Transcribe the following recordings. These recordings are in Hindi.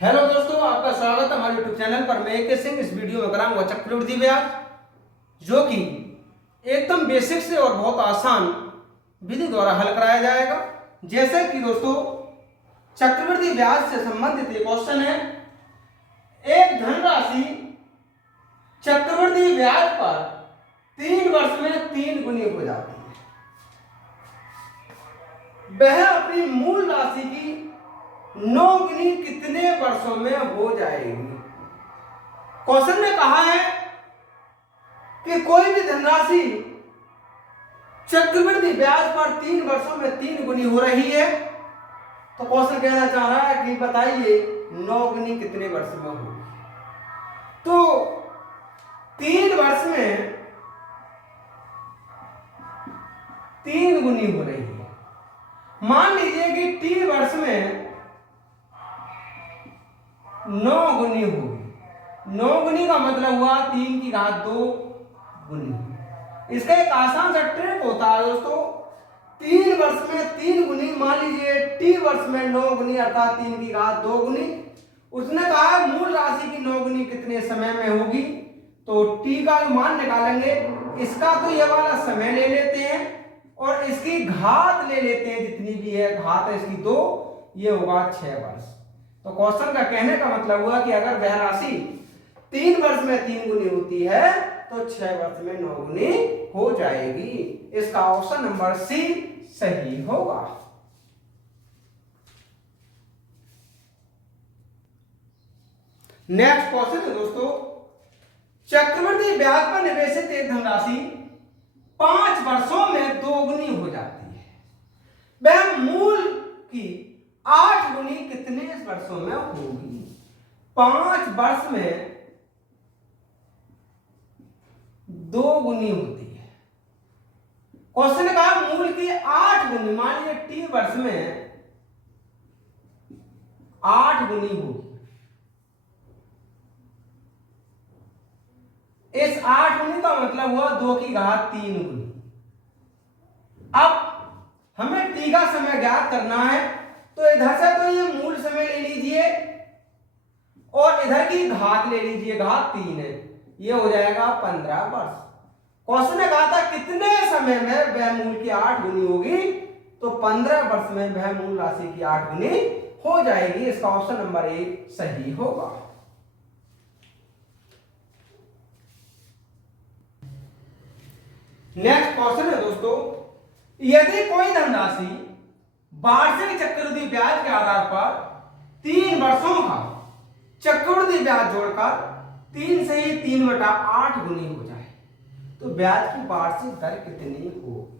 हेलो दोस्तों, आपका स्वागत है हमारे यूट्यूब चैनल पर। मैं AK सिंह इस वीडियो में कराऊंगा चक्रवृद्धि ब्याज, जो कि एकदम बेसिक से और बहुत आसान विधि द्वारा हल कराया जाएगा। जैसे कि दोस्तों, चक्रवृद्धि ब्याज से संबंधित एक क्वेश्चन है। एक धनराशि चक्रवृद्धि ब्याज पर 3 वर्ष में 3 गुनी हो जाती है। वह अपनी मूल राशि की 9 गुनी कितने वर्षों में हो जाएगी? क्वेश्चन में कहा है कि कोई भी धनराशि चक्रवृद्धि ब्याज पर 3 वर्षों में 3 गुनी हो रही है। तो क्वेश्चन कहना चाह रहा है कि बताइए 9 गुनी कितने वर्ष में होगी। तो 3 वर्ष में 3 गुनी हो रही है। मान लीजिए कि T वर्ष में 9 गुनी होगी। 9 गुनी का मतलब हुआ 3 की घात 2 गुनी। इसका एक आसान सा ट्रिक होता है दोस्तों। 3 वर्ष में 3 गुनी, मान लीजिए T वर्ष में 9 गुनी अर्थात 3 की घात 2 गुनी। उसने कहा मूल राशि की 9 गुनी कितने समय में होगी। तो T का मान निकालेंगे। इसका तो ये वाला समय ले लेते हैं और इसकी घात ले लेते हैं, जितनी भी है घात है इसकी 2, ये होगा 6 वर्ष। तो क्वेश्चन का कहने का मतलब हुआ कि अगर वह राशि 3 वर्ष में 3 गुनी होती है तो 6 वर्ष में 9 गुनी हो जाएगी। इसका ऑप्शन नंबर सी सही होगा। नेक्स्ट क्वेश्चन है दोस्तों, चक्रवृद्धि ब्याज पर निवेशित एक धनराशि 5 वर्षों में 2 गुनी हो जाती है। वह मूल की 8 गुनी कितने वर्षों में होगी? 5 वर्ष में 2 गुनी होती है। क्वेश्चन ने कहा मूल की 8 गुनी, मान लीजिए T वर्ष में 8 गुनी होगी। इस 8 गुनी का मतलब हुआ 2 की घात 3 गुनी। अब हमें T का समय ज्ञात करना है, तो इधर से तो ये मूल समय ले लीजिए और इधर की घात ले लीजिए, घात 3 है, ये हो जाएगा 15 वर्ष। क्वेश्चन ने कहा था कितने समय में वह मूल की 8 गुनी होगी। तो 15 वर्ष में वह मूल राशि की 8 गुनी हो जाएगी। इसका ऑप्शन नंबर ए सही होगा। नेक्स्ट क्वेश्चन है दोस्तों, यदि कोई धनराशि वार्षिक चक्रवृद्धि ब्याज के आधार पर 3 वर्षों का चक्रवृद्धि ब्याज जोड़कर 3 से ही 3/8 गुनी हो जाए तो ब्याज की वार्षिक दर कितनी होगी?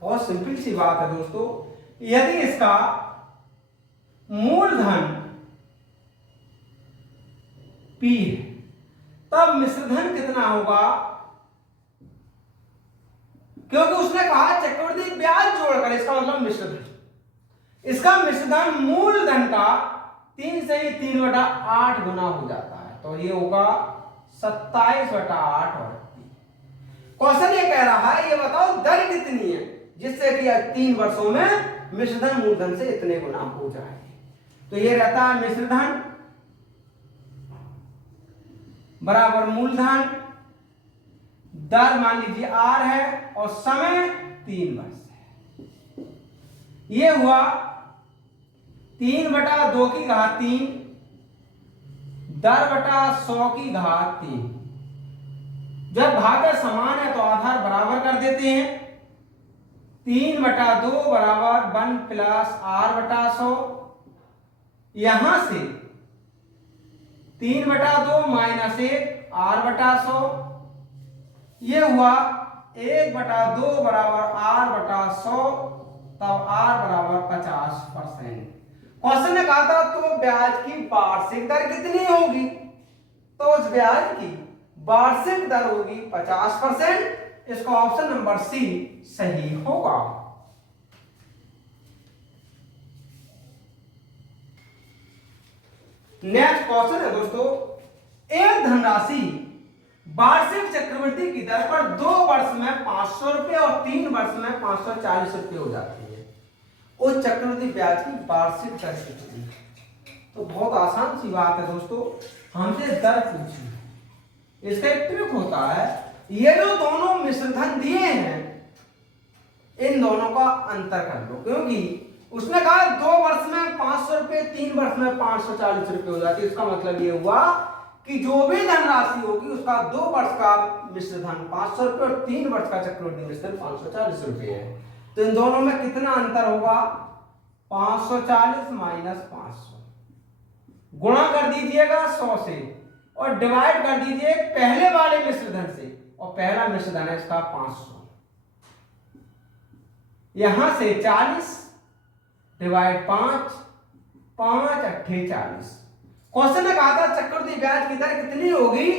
बहुत सिंपल सी बात है दोस्तों। यदि इसका मूलधन P है तब मिश्रधन कितना होगा? क्योंकि उसने कहा चक्रवृद्धि ब्याज जोड़कर, इसका मतलब मिश्रधन। इसका मिश्रधन मूलधन का 3 से ही 3/8 गुना हो जाता है, तो ये होगा 27/8 और 3। क्वेश्चन ये कह रहा है ये बताओ दर कितनी है जिससे कि 3 वर्षों में मिश्रधन मूलधन से इतने गुना हो जाए। तो ये रहता है मिश्रधन बराबर मूलधन, दर मान लीजिए R है और समय 3 वर्ष है। ये हुआ 3/2 की घात 3 दर/100 की घात 3। जब भाग समान है तो आधार बराबर कर देते हैं। 3/2 बराबर 1 प्लस R/100। यहां से 3/2 माइनस 1 R/100। ये हुआ 1/2 बराबर R/100, तब R बराबर 50%। क्वेश्चन ने कहा था तो ब्याज की वार्षिक दर कितनी होगी? तो उस ब्याज की वार्षिक दर होगी 50%। इसका ऑप्शन नंबर सी सही होगा। नेक्स्ट क्वेश्चन है दोस्तों, एक धनराशि वार्षिक चक्रवृद्धि की दर पर 2 वर्ष में 500 रुपए और 3 वर्ष में 540 रुपए हो जाती है। उस चक्रवृद्धि ब्याज की वार्षिक दर कितनी है? तो बहुत आसान सी बात है दोस्तों, हमसे दर पूछी। इसका एक ट्रिक होता है, ये जो दोनों मिश्रधन दिए हैं इन दोनों का अंतर कर लो, क्योंकि उसने कहा 2 वर्ष में 500 रुपये, 3 वर्ष में 540 रुपये हो जाती है। इसका मतलब ये हुआ कि जो भी धनराशि होगी उसका 2 वर्ष का मिश्रधन 500 रुपये और 3 वर्ष का चक्रवृद्धि मिश्रधन 540 रुपये है। तो इन दोनों में कितना अंतर होगा? 540 माइनस 500, गुणा कर दीजिएगा 100 से और डिवाइड कर दीजिए पहले वाले मिश्रधन से, और पहला मिश्रधन है इसका 500। यहां से 40 डिवाइड 5, 5 अट्ठे 40। क्वेश्चन में कहा था चक्रवृद्धि ब्याज की दर कितनी होगी,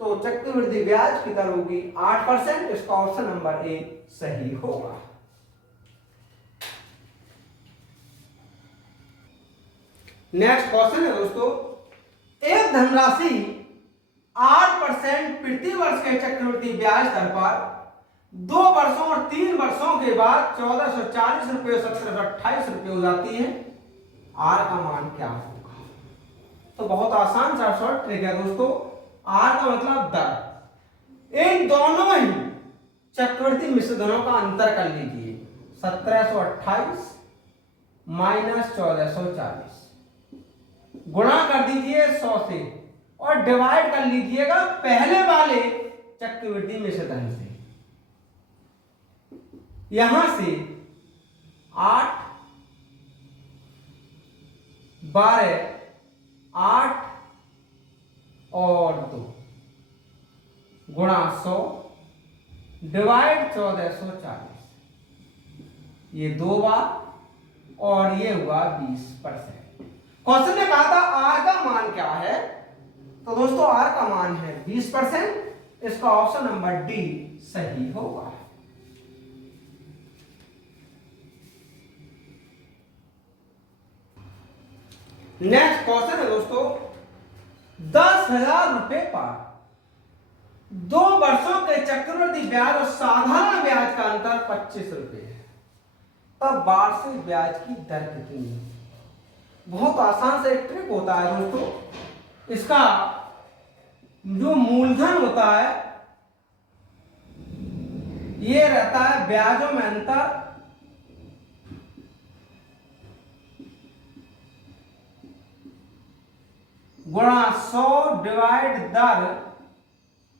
तो चक्रवृद्धि ब्याज की दर होगी 8%। इसका ऑप्शन नंबर ए सही होगा। नेक्स्ट क्वेश्चन है दोस्तों, एक धनराशि 8% प्रति वर्ष के चक्रवृद्धि ब्याज दर पर 2 वर्षों और 3 वर्षों के बाद 1440 रुपये 1728 रुपये हो जाती है। आर का मान क्या होगा? तो बहुत आसान सा शॉर्ट ट्रिक है दोस्तों। आर का मतलब दर। इन दोनों ही चक्रवृद्धि मिश्रधनों का अंतर कर लीजिए, 1728 माइनस 1440, गुणा कर दीजिए 100 से और डिवाइड कर लीजिएगा पहले वाले चक्रवृद्धि मिश्रधन से। यहां से 8 12 8 और 2 गुणा 100 डिवाइड 1440, ये 2 बार और ये हुआ 20%। क्वेश्चन ने कहा था आर का मान क्या है, तो दोस्तों आर का मान है 20%। इसका ऑप्शन नंबर डी सही होगा। नेक्स्ट क्वेश्चन है दोस्तों, 10,000 रुपए पर 2 वर्षों के चक्रवृद्धि ब्याज और साधारण ब्याज का अंतर 25 रुपए है, तब वार्षिक ब्याज की दर कितनी है? बहुत आसान से एक ट्रिक होता है दोस्तों। इसका जो मूलधन होता है ये रहता है ब्याजों में अंतर गुणा 100 डिवाइड दर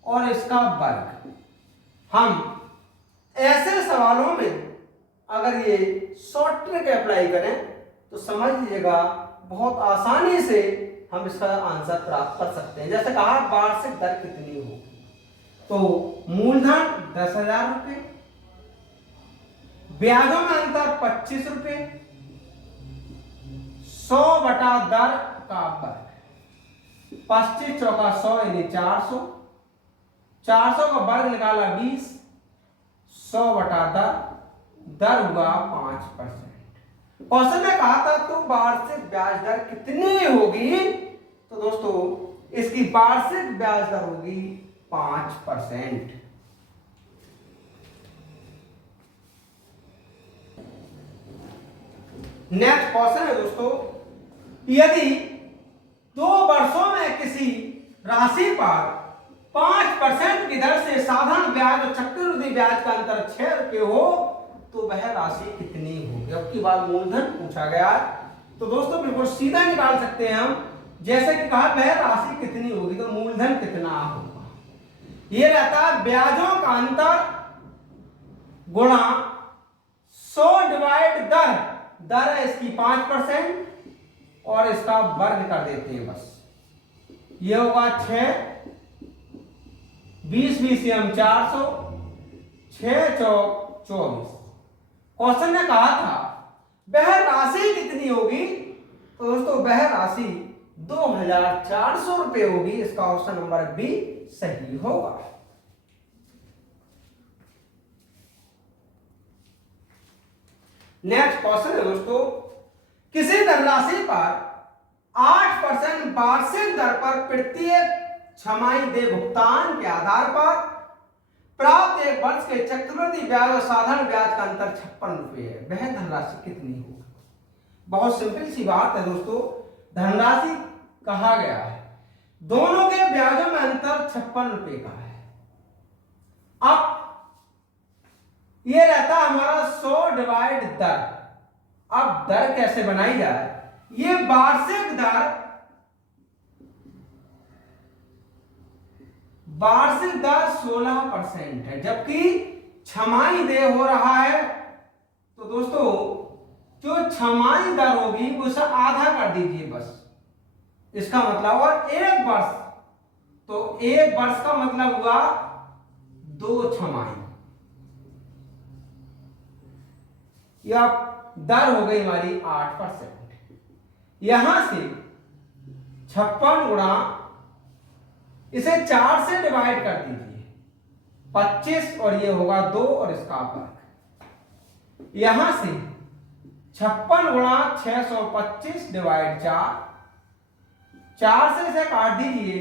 और इसका वर्ग। हम ऐसे सवालों में अगर ये शॉर्ट ट्रिक अप्लाई करें तो समझ लीजिएगा बहुत आसानी से हम इसका आंसर प्राप्त कर सकते हैं। जैसे कहा वार्षिक दर कितनी होगी, तो मूलधन 10,000 रुपये, ब्याजों में अंतर 25 रुपये, 100 बटा दर का वर्ग, 25 चौका 100 यानी 400, 400 का वर्ग निकाला 20, 100 बटा दर हुआ 5%। क्वेश्चन में कहा था तो वार्षिक ब्याज दर कितनी होगी, तो दोस्तों इसकी वार्षिक ब्याज दर होगी 5%। नेक्स्ट क्वेश्चन है दोस्तों, यदि 2 वर्षों में किसी राशि पर 5% की दर से साधारण ब्याज और चक्रवृद्धि ब्याज का अंतर 6 रुपये हो तो वह राशि कितनी होगी? अब की बार मूलधन पूछा गया, तो दोस्तों बिल्कुल सीधा निकाल सकते हैं हम। जैसे कि कहा वह राशि कितनी होगी, तो मूलधन कितना होगा, ये रहता है ब्याजों का अंतर गुणा 100 डिवाइड दर है इसकी 5% और इसका वर्ग कर देते हैं बस। ये होगा 6, 20 20 हम 400, 6 चौक 24। क्वेश्चन ने कहा था वह राशि कितनी होगी, तो दोस्तों वह राशि 2,400 रुपये होगी। इसका ऑप्शन नंबर बी सही होगा। नेक्स्ट क्वेश्चन है दोस्तों, किसी धनराशि पर 8% वार्षिक दर पर प्रत्येक छमाही देय भुगतान के आधार पर प्राप्त 1 वर्ष के चक्रवृद्धि ब्याज और साधारण ब्याज का अंतर 56 रुपये है, वह धनराशि कितनी होगी? बहुत सिंपल सी बात है दोस्तों, धनराशि कहा गया है। दोनों के ब्याजों में अंतर 56 रुपए का है। अब ये रहता हमारा 100 डिवाइड दर। अब दर कैसे बनाई जाए? ये वार्षिक दर 16% है, जबकि छमाही देय हो रहा है। तो दोस्तों जो छमाही दर होगी उसे आधा कर दीजिए बस, इसका मतलब। और एक वर्ष, तो एक वर्ष का मतलब हुआ 2 छमाही। यह दर हो गई हमारी 8%। यहां से 56 गुणा, इसे 4 से डिवाइड कर दीजिए, 25 और ये होगा 2 और इसका वर्ग। यहां से 56 गुणा 625 डिवाइड 4, 4 से इसे काट दीजिए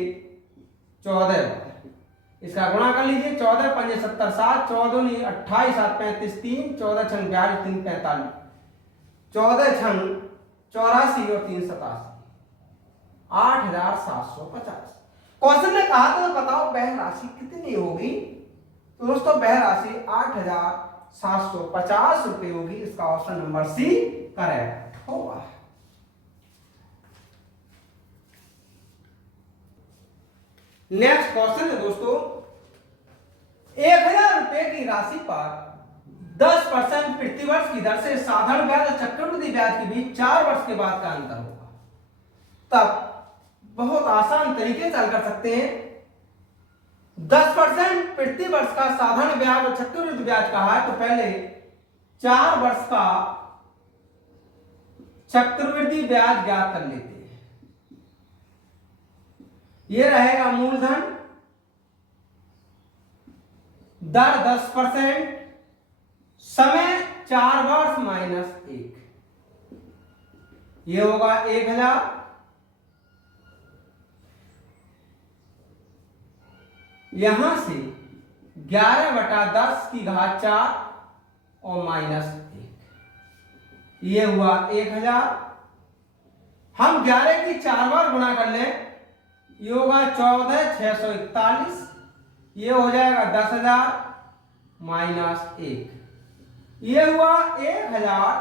14 बार, इसका गुणा कर लीजिए। 14 5 70 7, 14 नहीं 28 7 35 3, 14 छंग 42 3 45, 14 छंग 84 और 3 87, 8750। क्वेश्चन ने कहा था तो बताओ वह राशि कितनी होगी? तो दोस्तों वह राशि 8750 रुपए होगी। इसका ऑप्शन नंबर सी करेक्ट होगा। नेक्स्ट क्वेश्चन है दोस्तों, 1000 रुपए की राशि पर 10% प्रतिवर्ष की दर से साधारण ब्याज और चक्रवृद्धि ब्याज के बीच 4 वर्ष के बाद का अंतर होगा। तब बहुत आसान तरीके से हल कर सकते हैं। 10% प्रति वर्ष का साधारण ब्याज और चक्रवृद्धि ब्याज कहा है, तो पहले 4 वर्ष का चक्रवृद्धि ब्याज ज्ञात कर लेते हैं। यह रहेगा मूलधन, दर 10%, समय 4 वर्ष माइनस 1, यह होगा 1000। यहां से 11/10 की घात 4 और माइनस 1, ये हुआ 1000। हम 11 की 4 बार गुणा कर लें, ये होगा 14,641, ये हो जाएगा 10,000 माइनस 1, ये हुआ 1000।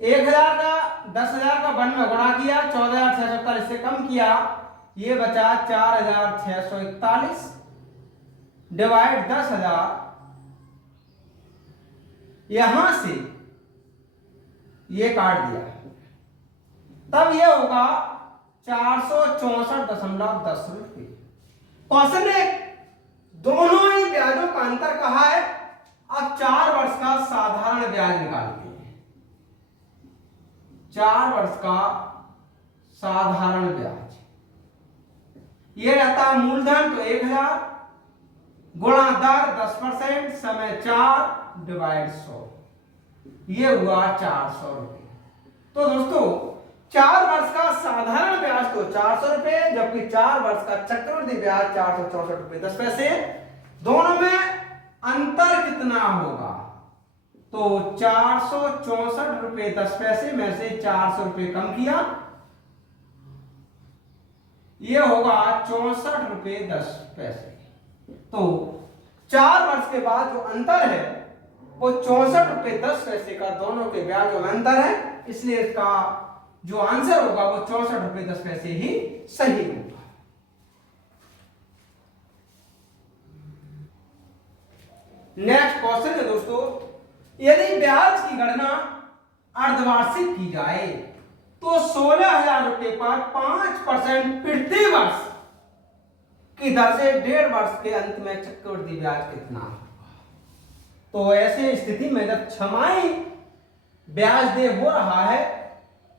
1000 का 10,000 का 1 में गुणा किया, 14,641 से कम किया, ये बचा 4,641 डिवाइड 10,000। यहां से ये काट दिया, तब ये होगा 464.10 रुपये। क्वेश्चन ने दोनों ही ब्याजों का अंतर कहा है। अब 4 वर्ष का साधारण ब्याज निकालते हैं। 4 वर्ष का साधारण ब्याज ये रहता है मूलधन, तो 1000 गुणा दर 10%, समय 4 डिवाइड 100, ये हुआ 400 रुपये। तो दोस्तों 4 वर्ष का साधारण ब्याज तो 400 रुपये, जबकि 4 वर्ष का चक्रवृद्धि ब्याज 464 रुपये 10 पैसे। दोनों में अंतर कितना होगा? तो 464 रुपये 10 पैसे में से 400 रुपये कम किया, ये होगा 64 रुपये 10 पैसे। तो 4 वर्ष के बाद जो अंतर है वो 64 रुपये 10 पैसे का दोनों के ब्याजों में अंतर है, इसलिए इसका जो आंसर होगा वो 64 रुपये 10 पैसे ही सही होगा। नेक्स्ट क्वेश्चन है दोस्तों, यदि ब्याज की गणना अर्धवार्षिक की जाए तो 16,000 रुपए पर 5% प्रति वर्ष की दर से 1.5 वर्ष के अंत में चक्रवृद्धि ब्याज कितना होगा? तो ऐसे स्थिति में जब छमाही ब्याज दे हो रहा है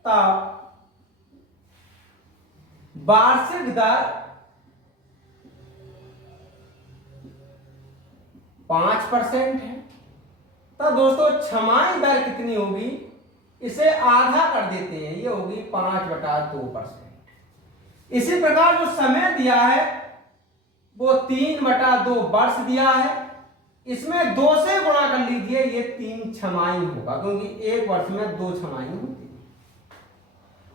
तब वार्षिक दर 5% है। तब दोस्तों छमाही दर कितनी होगी? इसे आधा कर देते हैं, ये होगी 5/2%। इसी प्रकार जो समय दिया है वो 3/2 वर्ष दिया है, इसमें 2 से गुणा कर लीजिए, ये 3 छमाही होगा, क्योंकि एक वर्ष में 2 छमाही होती है।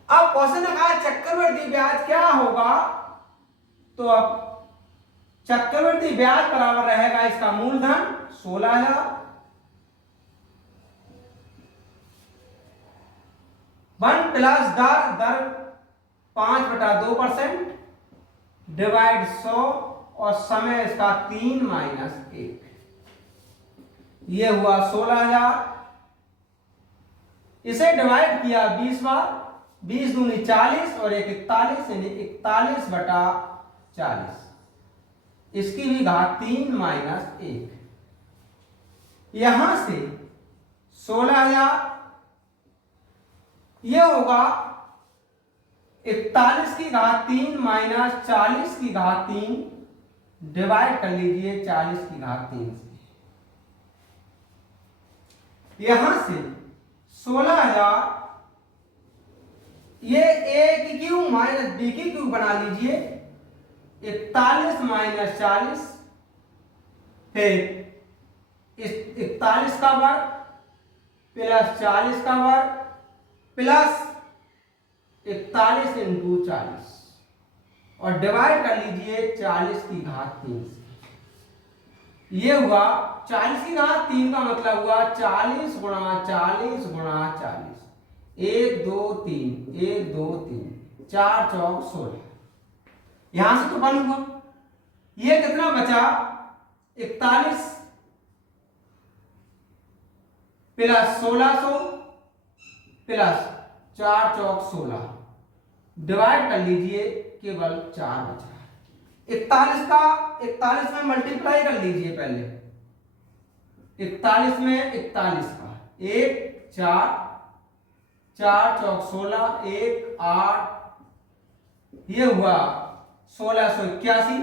अब क्वेश्चन ने कहा चक्रवृद्धि ब्याज क्या होगा, तो अब चक्रवृद्धि ब्याज बराबर रहेगा इसका मूलधन 16,000 1 प्लस दर 5/2% डिवाइड 100 और समय इसका 3 माइनस 1, ये हुआ 16,000। इसे डिवाइड किया 20 बार, 20 दूनी 40 और 1 41, यानी 41/40, इसकी भी घात 3 माइनस 1। यहां से 16,000 यह होगा 41 की घात 3 माइनस 40 की घात 3, डिवाइड कर लीजिए 40 की घात 3 से। यहां से 16,000 ये a की क्यूब माइनस b की क्यूब बना लीजिए, 41 माइनस 40, फिर 41 का वर्ग प्लस 40 का वर्ग प्लस 41 इंटू 40 और डिवाइड कर लीजिए 40 की घात 3 से। ये हुआ 40 की घात 3 का मतलब हुआ 40 गुणा 40 गुणा 40, 1 2 3 1 2 3 4 चौक 16। यहां से तो 1 हुआ, ये कितना बचा 41 प्लस 1600 प्लस 4 चौक 16, डिवाइड कर लीजिए केवल 4 बचा। 41 में मल्टीप्लाई कर लीजिए पहले, 41 में 41 का 1 4 4 चौक 16 1 8, ये हुआ 1681।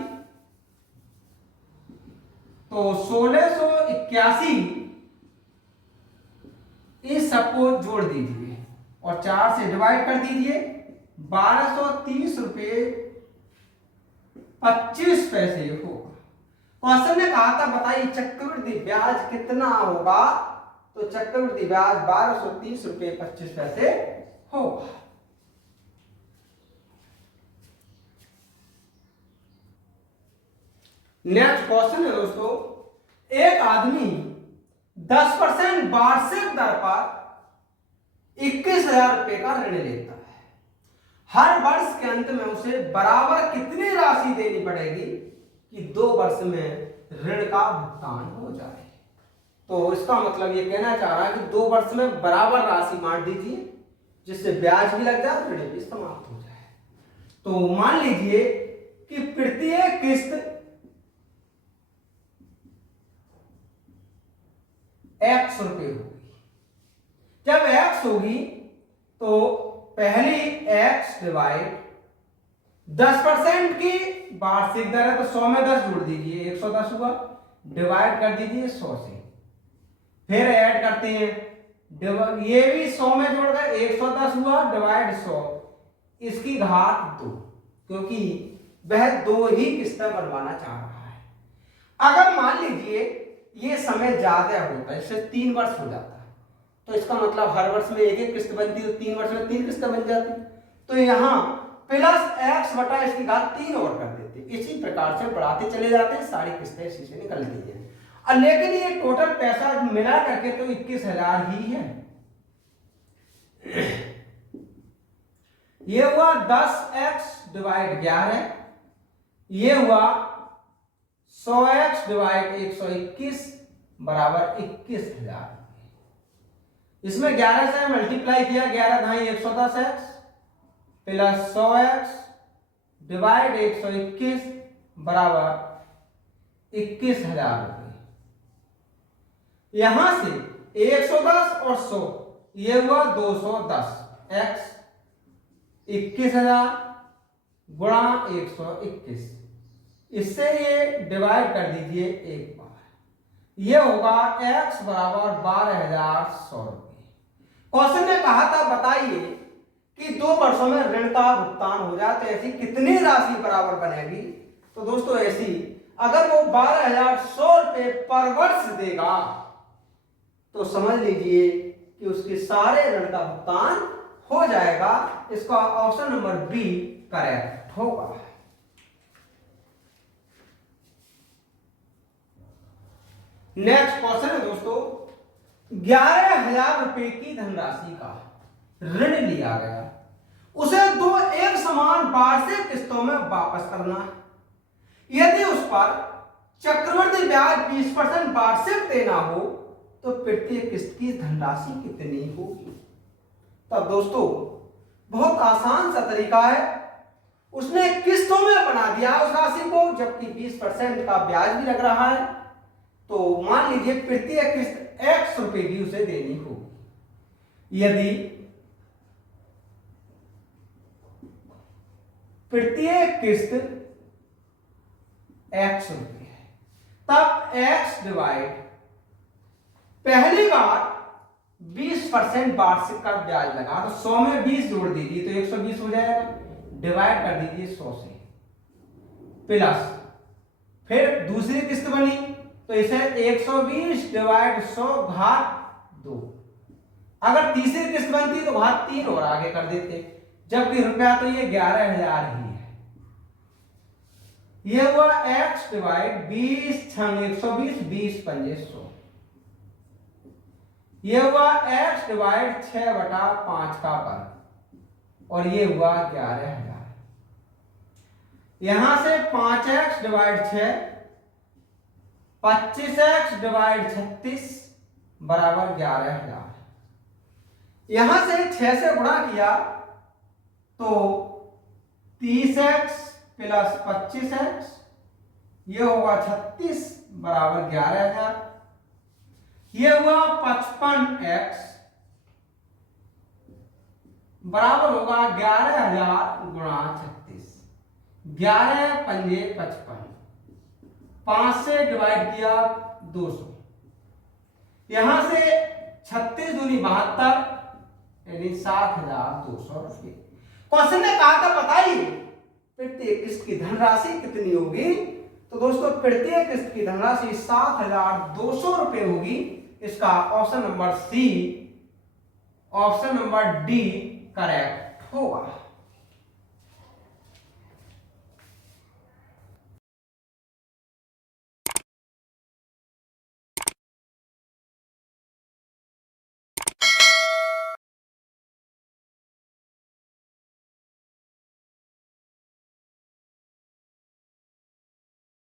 तो 1681 इस सबको जोड़ दीजिए और 4 से डिवाइड कर दीजिए, 1230 रुपये 25 पैसे होगा। क्वेश्चन ने कहा था बताइए चक्रवृद्धि ब्याज कितना होगा, तो चक्रवृद्धि ब्याज 1230 रुपये 25 पैसे होगा। नेक्स्ट क्वेश्चन है दोस्तों, एक आदमी 10% वार्षिक दर पर 21,000 रुपए का ऋण लेता है। हर वर्ष के अंत में उसे बराबर कितनी राशि देनी पड़ेगी कि 2 वर्ष में ऋण का भुगतान हो जाए। तो इसका मतलब ये कहना चाह रहा है कि 2 वर्ष में बराबर राशि बांट दीजिए, जिससे ब्याज भी लग जाए, ऋण भी समाप्त हो जाए। तो मान लीजिए कि प्रत्येक किस्त x रुपए होगी। जब x होगी तो पहली x डिवाइड 10% की वार्षिक दर है तो 100 में 10 जोड़ दीजिए, 110 हुआ, डिवाइड कर दीजिए 100 से, फिर ऐड करते हैं, ये भी 100 में जोड़ गए, 110 हुआ, डिवाइड 100, इसकी घात 2, क्योंकि वह 2 ही किस्तें बनवाना चाह रहा है। अगर मान लीजिए ये समय ज्यादा होता है, इससे 3 वर्ष हो जाता है, तो इसका मतलब हर वर्ष में एक किस्त बनती, तो 3 वर्ष में 3 किस्तें बन जाती। तो यहाँ प्लस x बटा इसकी घात 3 और कर देते, इसी प्रकार से बढ़ाते चले जाते हैं, सारी किस्तें इसी से निकलती हैं। लेकिन ये टोटल पैसा मिला करके तो 21,000 ही है। ये हुआ 10x डिवाइड 11, ये हुआ 100x डिवाइड 121 बराबर 21,000। इसमें 11 से मल्टीप्लाई किया, 11 धाई 110x प्लस 100x डिवाइड 121 बराबर 21,000 रुपये। यहां से 110 और 100 ये हुआ 210, x 21,000 गुणा 121, इससे ये डिवाइड कर दीजिए एक बार, ये होगा x बराबर 12,100 रुपये। क्वेश्चन ने कहा था बताइए कि 2 वर्षों में ऋण का भुगतान हो जाए तो ऐसी कितनी राशि बराबर बनेगी। तो दोस्तों ऐसी अगर वो 12,100 रुपये पर वर्ष देगा तो समझ लीजिए कि उसके सारे ऋण का भुगतान हो जाएगा। इसका ऑप्शन नंबर बी करेक्ट होगा। नेक्स्ट क्वेश्चन है दोस्तों, 11,000 रुपए की धनराशि का ऋण लिया गया, उसे दो एक समान वार्षिक किस्तों में वापस करना है। यदि उस पर चक्रवृद्धि ब्याज 20% वार्षिक देना हो तो प्रत्येक किस्त की धनराशि कितनी होगी? तब दोस्तों बहुत आसान सा तरीका है, उसने किस्तों में बना दिया उस राशि को, जबकि 20% का ब्याज भी लग रहा है। तो मान लीजिए प्रत्येक किस्त x रुपए की उसे देनी होगी। यदि प्रत्येक किस्त x रुपए है, तब x डिवाइड पहली बार 20% वार्षिक का ब्याज लगा, तो 100 में 20 जोड़ दीजिए तो 120 हो जाएगा, डिवाइड कर दीजिए 100 से, प्लस फिर दूसरी किस्त बनी तो इसे 120 डिवाइड 100 घात 2। अगर तीसरी किस्त बनती तो घात 3 और आगे कर देते, जबकि रुपया तो ये 11,000 ही है। ये हुआ x डिवाइड 20 छंग 120, 20 पंजे 100। ये हुआ x डिवाइड 6/5 का वर्ग, और ये हुआ 11,000। यहां से 5x डिवाइड 6, 25x डिवाइड 36 बराबर 11,000। यहां से 6 से गुणा किया तो 30x प्लस 25x, ये होगा 36 बराबर 11,000। ये हुआ 55x बराबर होगा 11,000 गुणा 36, 11 पंजे 55, 5 से डिवाइड किया 200, यहां से 36 दूनी 72 यानी 7,200 रुपये। क्वेश्चन ने कहा था बताइए प्रत्येक किस्त की धनराशि कितनी होगी? तो दोस्तों प्रत्येक किस्त की धनराशि 7,200 रुपये होगी। इसका option number C, option number D correct